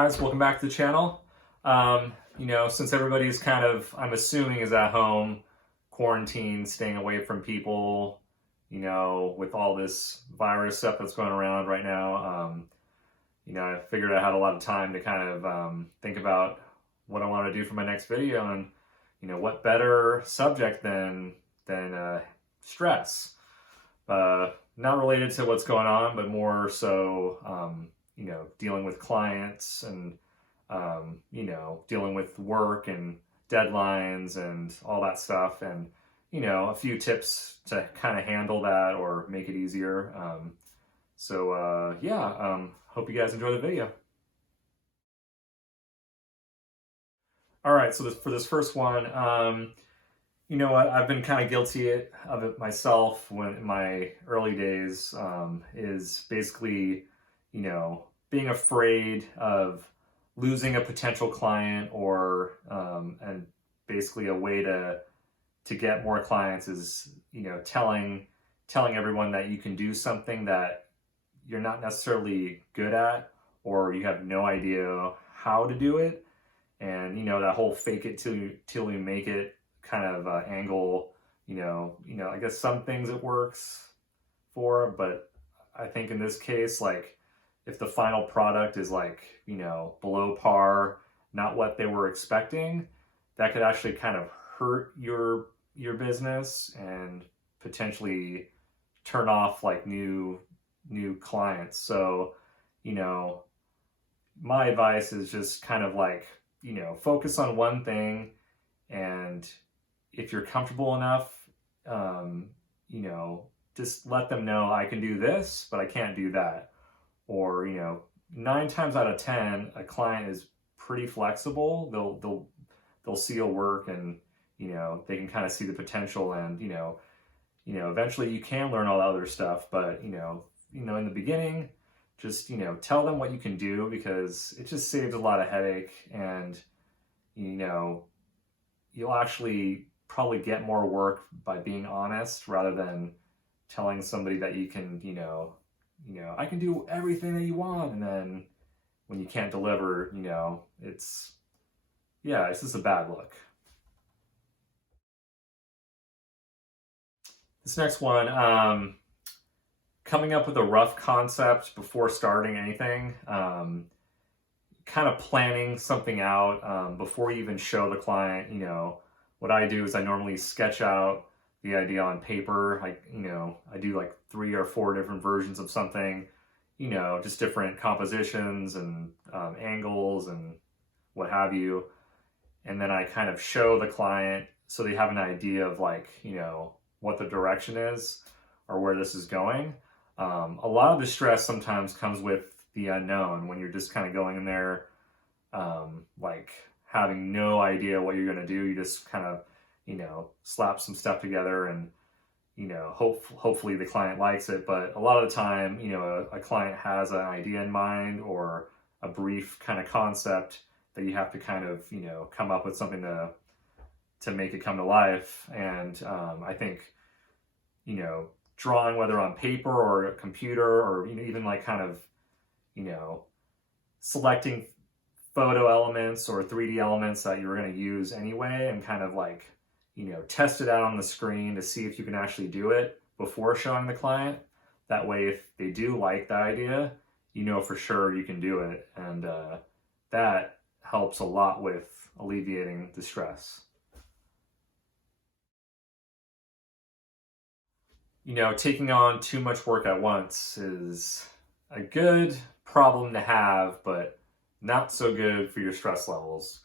guys, welcome back to the channel. Since everybody's kind of, I'm assuming, is at home, quarantined, staying away from people, with all this virus stuff that's going around right now, I figured I had a lot of time to kind of think about what I want to do for my next video, and what better subject than stress. Not related to what's going on, but more so, dealing with clients and, dealing with work and deadlines and all that stuff, and, a few tips to kind of handle that or make it easier. Hope you guys enjoy the video. All right, so for this first one, I've been kind of guilty of it myself in my early days, is basically, being afraid of losing a potential client, or and basically a way to get more clients is, telling everyone that you can do something that you're not necessarily good at, or you have no idea how to do it. And, that whole fake it till you make it kind of angle, I guess some things it works for, but I think in this case, like, if the final product is like, below par, not what they were expecting, that could actually kind of hurt your business and potentially turn off like new clients. So, my advice is just kind of like, focus on one thing, and if you're comfortable enough, just let them know, I can do this, but I can't do that. Or, 9 times out of 10, a client is pretty flexible. They'll see your work, and, they can kind of see the potential, and, eventually you can learn all the other stuff. But, in the beginning, just, tell them what you can do, because it just saves a lot of headache, and, you'll actually probably get more work by being honest, rather than telling somebody that you can, I can do everything that you want, and then when you can't deliver, it's just a bad look. This next one, coming up with a rough concept before starting anything, kind of planning something out before you even show the client. What I do is I normally sketch out the idea on paper. I do like 3 or 4 different versions of something, just different compositions and angles and what have you. And then I kind of show the client so they have an idea of like, what the direction is or where this is going. A lot of the stress sometimes comes with the unknown, when you're just kind of going in there, like having no idea what you're going to do. You just kind of, slap some stuff together, and, hopefully the client likes it. But a lot of the time, a client has an idea in mind, or a brief kind of concept that you have to kind of, come up with something to make it come to life. And I think, drawing, whether on paper or a computer, or, even like kind of, selecting photo elements or 3D elements that you're going to use anyway, and kind of like, test it out on the screen to see if you can actually do it before showing the client. That way, if they do like the idea, for sure you can do it. And that helps a lot with alleviating the stress. Taking on too much work at once is a good problem to have, but not so good for your stress levels.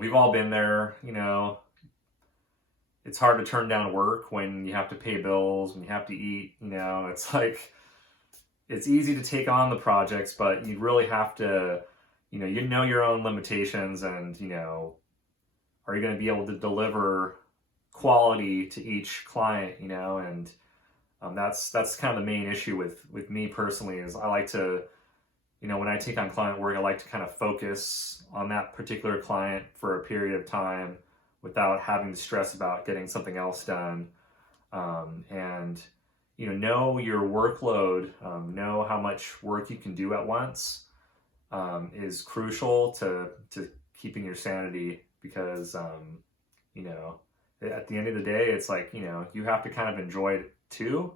We've all been there. It's hard to turn down work when you have to pay bills, when you have to eat. It's like, it's easy to take on the projects, but you really have to, your own limitations, and, are you going to be able to deliver quality to each client, and that's kind of the main issue with me personally, is I like to, when I take on client work, I like to kind of focus on that particular client for a period of time without having to stress about getting something else done. And, know your workload, know how much work you can do at once. is crucial to keeping your sanity, because you know, at the end of the day, it's like, you know, you have to kind of enjoy it too.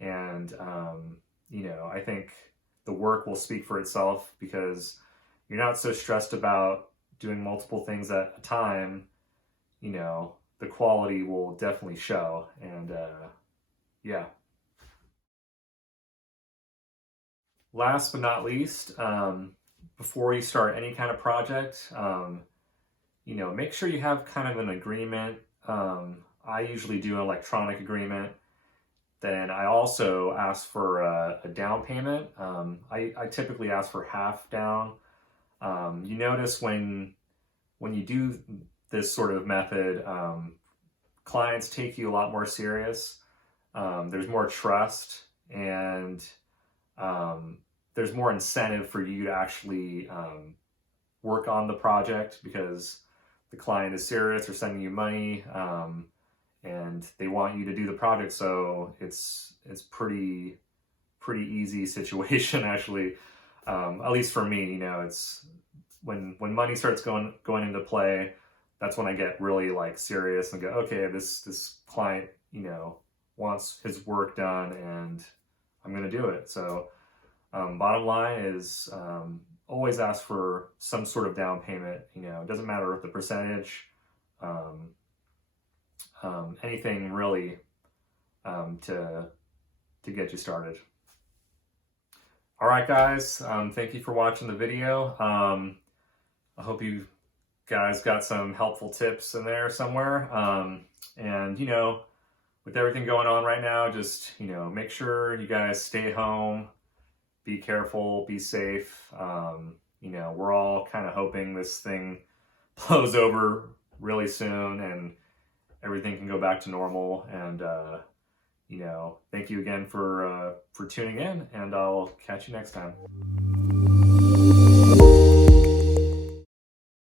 And you know, I think the work will speak for itself, because you're not so stressed about doing multiple things at a time. You know, the quality will definitely show. And yeah. Last but not least, before you start any kind of project, you know, make sure you have kind of an agreement. I usually do an electronic agreement. Then I also ask for a down payment. I typically ask for half down. You notice when you do this sort of method, clients take you a lot more serious. There's more trust, and there's more incentive for you to actually work on the project, because the client is serious, they're sending you money, and they want you to do the project. So it's pretty easy situation actually, at least for me. You know, it's when money starts going into play, that's when I get really like serious and go, okay, this client, you know, wants his work done, and I'm gonna do it. So bottom line is, always ask for some sort of down payment. You know, it doesn't matter if the percentage, anything really, to get you started. All right, guys. Thank you for watching the video. I hope you guys got some helpful tips in there somewhere. And you know, with everything going on right now, just, you know, make sure you guys stay home. Be careful, be safe. You know, we're all kind of hoping this thing blows over really soon and everything can go back to normal. And you know, thank you again for tuning in, and I'll catch you next time.